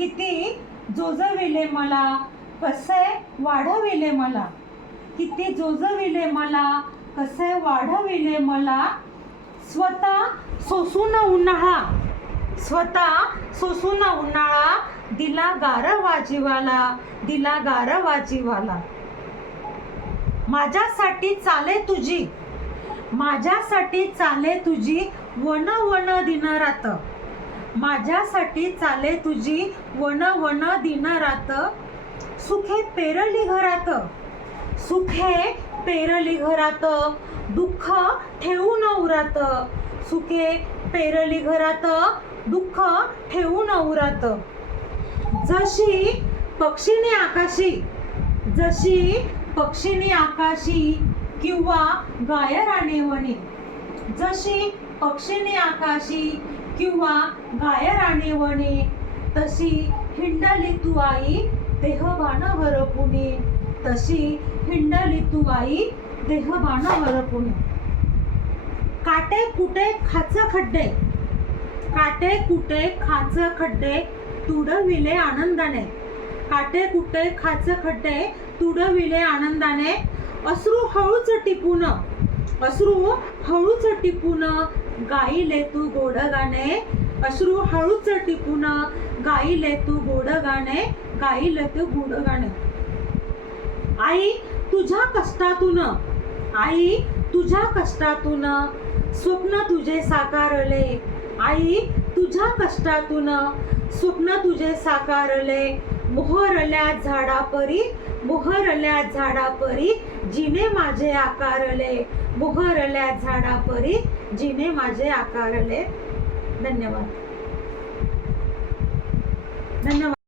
किती जोजविले मला कसे वाढविले मला किती जोजविले मला कसे वाढविले मला. स्वतः सोसून उन्हाळा स्वतः सोसून उन्हाळा दिला गारवा जीवाला दिला गारवा जीवाला. माझ्यासाठी चाले तुझी माझ्यासाठी चाले तुझी वन वन दिन रात माझ्यासाठी चाले तुझी वन वन दिन रात सुखे पेरली घरात. सुखे पेरली घरात. दुःख ठेवून उरात सुखे पेरली घरात. दुःख ठेवून उरात जशी पक्षीने आकाशी जशी पक्षीने आकाशी किंवा गायराने वने. जशी पक्षीने आकाशी किंवा गायराने वने तशी हिंडली तू आई देहबाण हरपुणे तशी हिंडली तू आई देहबाण हरपुणे काटे कुटे खाच खड्डे काटे कुटे खाच खड्डे तुडविले आनंदाने काटे कुटे खाच खड्डे तुडविले आनंदाने अश्रू हळूच टिपून अश्रू हळूच टिपून गाईले तू गोड गाणे अश्रू हळूच टिपून. गाईले तू गोड गाणे गाईले तू गोड गाणे आई तुझ्या कष्टातून. आई तुझ्या कष्टातून. स्वप्न तुझे साकारले. आई तुझ्या कष्टातून. स्वप्न तुझे साकारले. मोहरल्या झाडापरी मोहरल्या झाडापरी जिने माझे आकारले. मोहरल्या झाडापरी जिने माझे आकारले. धन्यवाद. धन्यवाद.